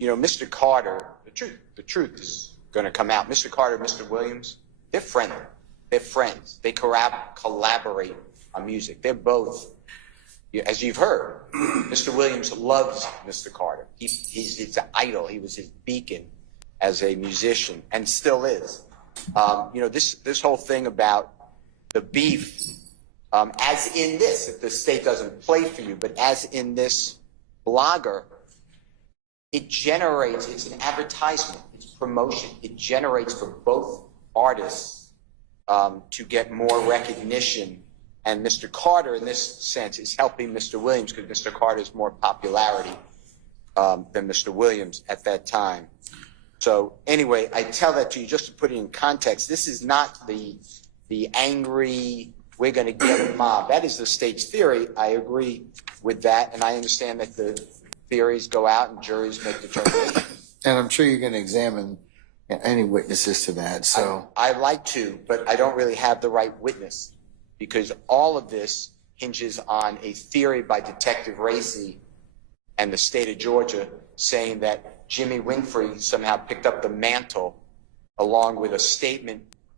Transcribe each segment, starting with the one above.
Mr. Carter, the truth is going to come out. Mr. Carter, Mr. Williams, they're friendly. They're friends. They collaborate on music. They're both, as you've heard, Mr. Williams loves Mr. Carter. He's an idol. He was his beacon as a musician and still is. This whole thing about the beef, as in this, if the state doesn't play for you, but as in this blogger, it's an advertisement, it's promotion. It generates for both artists to get more recognition. And Mr. Carter, in this sense, is helping Mr. Williams because Mr. Carter's more popularity than Mr. Williams at that time. So anyway, I tell that to you just to put it in context. This is not the angry, we're going to get a mob. That is the state's theory. I agree with that, and I understand that the theories go out and juries make determinations. And I'm sure you're going to examine any witnesses to that. So I like to, but I don't really have the right witness because all of this hinges on a theory by Detective Racy and the state of Georgia saying that Jimmy Winfrey somehow picked up the mantle along with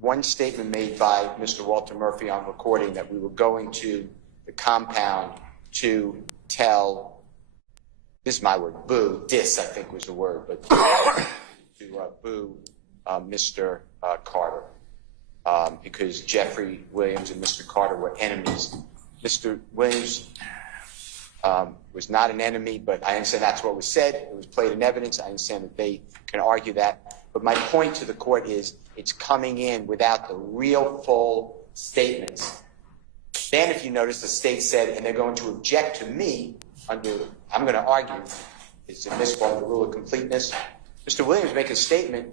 one statement made by Mr. Walter Murphy on recording that we were going to the compound to tell, this is my word, boo, this I think was the word, but to boo Mr. Carter because Jeffery Williams and Mr. Carter were enemies. Mr. Williams was not an enemy, but I understand that's what was said. It was played in evidence. I understand that they can argue that. But my point to the court is it's coming in without the real full statements. Then if you notice the state said, and they're going to object to me under, I'm going to argue, it's admissible under the rule of completeness. Mr. Williams make a statement,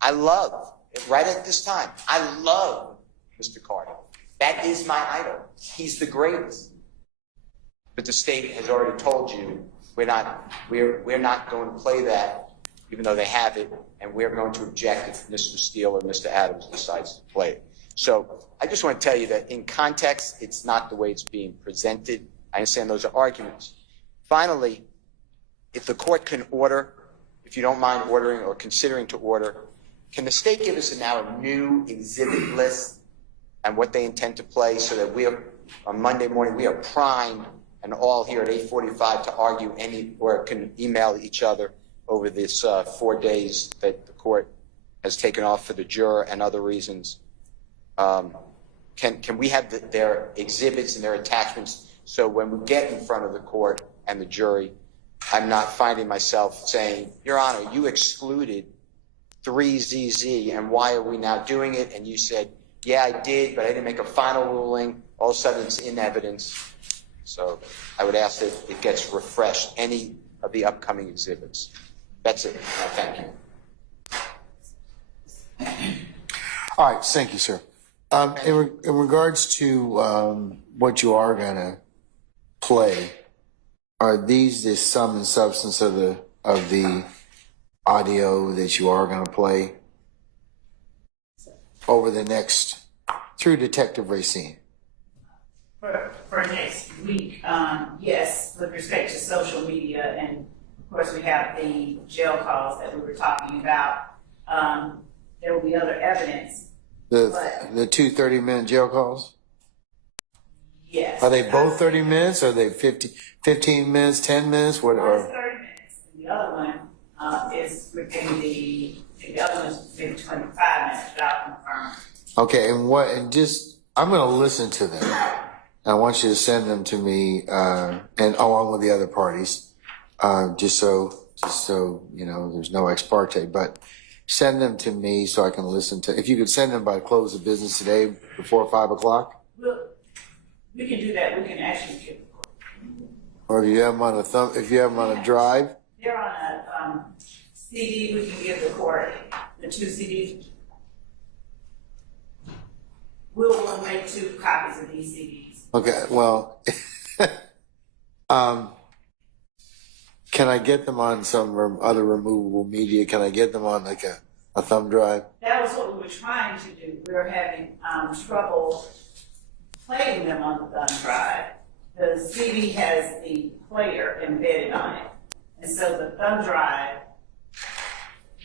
I love, right at this time, I love Mr. Carter. That is my idol. He's the greatest. But the state has already told you we're not going to play that, even though they have it, and we're going to object if Mr. Steele or Mr. Adams decides to play it. So I just want to tell you that in context, it's not the way it's being presented. I understand those are arguments. Finally, if the court can order, if you don't mind ordering or considering to order, can the state give us now a new exhibit list and what they intend to play so that on Monday morning, we are primed and all here at 8:45 to argue or can email each other over this 4 days that the court has taken off for the juror and other reasons. Can we have their exhibits and their attachments so when we get in front of the court and the jury, I'm not finding myself saying, Your Honor, you excluded 3ZZ and why are we now doing it? And you said, yeah, I did, but I didn't make a final ruling. All of a sudden it's in evidence. So I would ask that it gets refreshed, any of the upcoming exhibits. That's it. Thank you. all right, thank you, sir. In regards to what you are going to play, are these the sum and substance of the audio that you are going to play over the next through Detective Racine? For next week, yes, with respect to social media, and of course we have the jail calls that we were talking about. There will be other evidence. The 2 30-minute jail calls? Yes. Are they both 30 minutes? Or are they 15 minutes, 10 minutes? What One is are 30 minutes. And the other one is within the other one's within 25 minutes, but I'll confirm. okay? I'm going to listen to them. I want you to send them to me, and along with the other parties, just so there's no ex parte. But send them to me so I can listen to. If you could send them by close of business today before 5 o'clock. We can do that. We can actually give. Or if you have them on a drive. They're on a CD. We can give the court the 2 CDs. We'll make 2 copies of these CDs. Okay, well, can I get them on some other removable media? Can I get them on like a thumb drive? That was what we were trying to do. We were having trouble playing them on the thumb drive. The CD has the player embedded on it. And so the thumb drive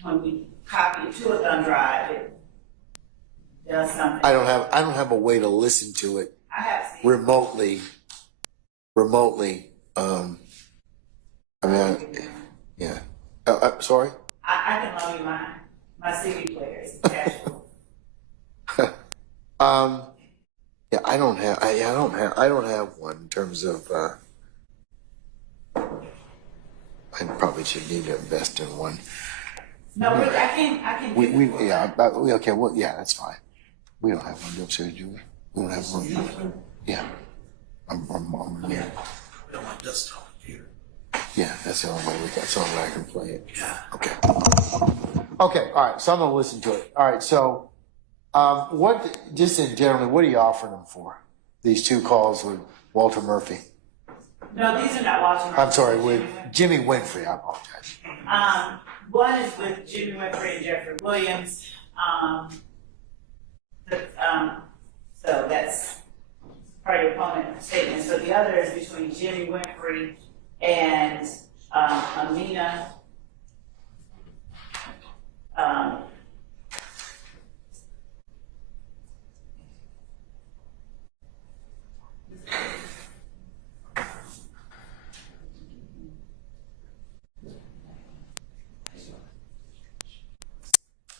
when we copy it to a thumb drive, it does something. I don't have a way to listen to it I have seen remotely. I mean, yeah. Sorry. I can loan you mine. My CD player is casual. Yeah, I don't have one in terms of. I probably should need to invest in one. No, Rick, I can. Okay. Well, yeah, that's fine. We don't have one upstairs, do we? We don't have one. Yeah. Yeah. We don't want desktop computer. Yeah, that's the only way that's the only way I can play it. Yeah. Okay. Okay. All right. So I'm gonna listen to it. All right. So, what? Just in generally, what are you offering them for? These two calls with Walter Murphy. No, these are not watching. I'm sorry, with Jimmy Winfrey. I apologize. One is with Jimmy Winfrey and Jeffery Williams. So that's part of your opponent statement. So the other is between Jimmy Winfrey and Amina.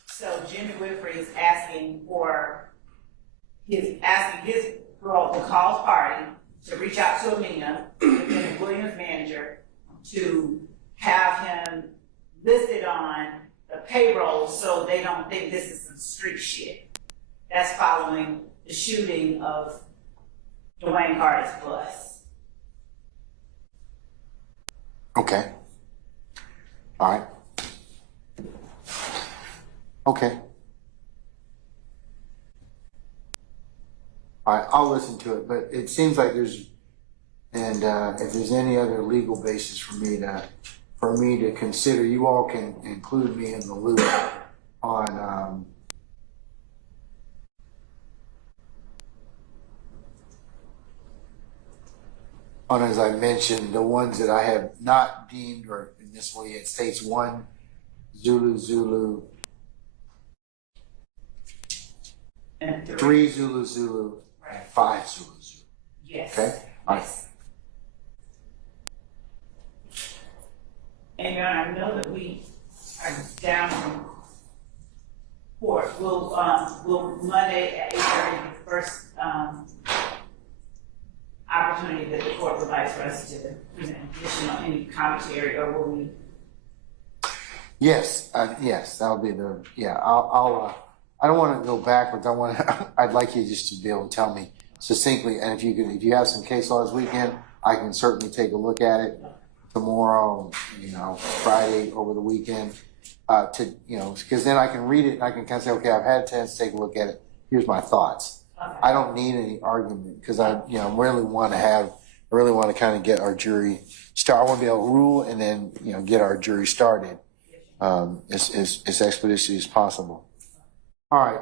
So Jimmy Winfrey is asking his girl, the call's party, to reach out to Amina, the Williams manager, to have him listed on the payroll so they don't think this is some street shit. That's following the shooting of Dwayne Carter's bus. Okay. All right. Okay. All right, I'll listen to it, but it seems like there's, and if there's any other legal basis for me to consider, you all can include me in the loop on as I mentioned, the ones that I have not deemed, or in this way it states 1 Zulu, And 3 Zulu, Right. 5 Zulu. Yes. Okay? All right. Yes. And Your Honor, I know that we are down from court. Will Monday at 8:30 be the first opportunity that the court would like for us to present additional any commentary, or will we? Yes, yes, that'll be the, yeah, I don't want to go backwards. I'd like you just to be able to tell me succinctly, and if you have some case law this weekend, I can certainly take a look at it tomorrow, Friday over the weekend, because then I can read it and I can kind of say, okay, I've had a chance to take a look at it. Here's my thoughts. Okay. I don't need any argument because I really want to kind of get our jury start. I want to be able to rule and then, get our jury started, as expeditiously as possible. All right.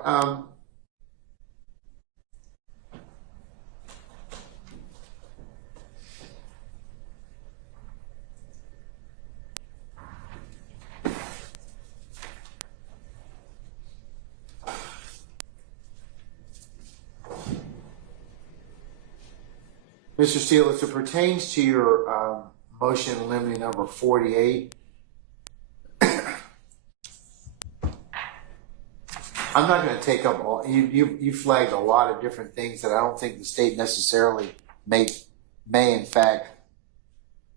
Mr. Steele, as it pertains to your motion in limine number 48, I'm not going to take up all. You flagged a lot of different things that I don't think the state necessarily may in fact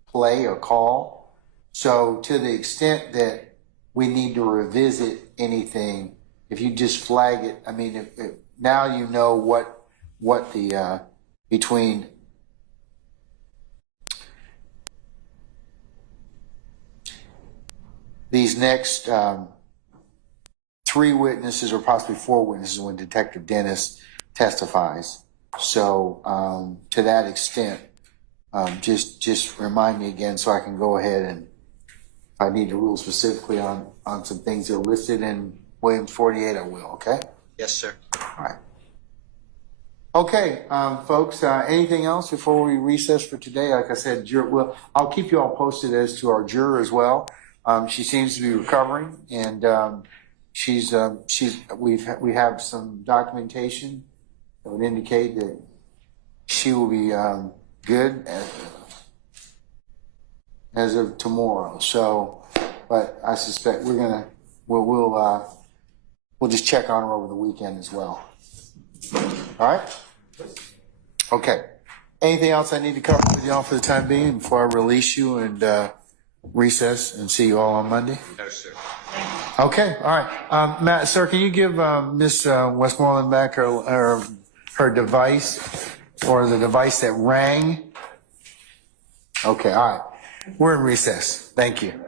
play or call. So to the extent that we need to revisit anything, if you just flag it, I mean, if now you know what the between these next 3 witnesses or possibly 4 witnesses when Detective Dennis testifies. So to that extent, just remind me again so I can go ahead and if I need to rule specifically on some things that are listed in Williams 48, I will, okay? Yes, sir. All right. Okay, folks, anything else before we recess for today? Like I said, I'll keep you all posted as to our juror as well. She seems to be recovering, and we have some documentation that would indicate that she will be good as of tomorrow. So, but I suspect we'll just check on her over the weekend as well. All right. Okay. Anything else I need to cover with y'all for the time being before I release you and recess and see you all on Monday? No, sir. Okay. All right. Matt, sir, can you give Miss Westmoreland back her device, or the device that rang? Okay. All right. We're in recess. Thank you.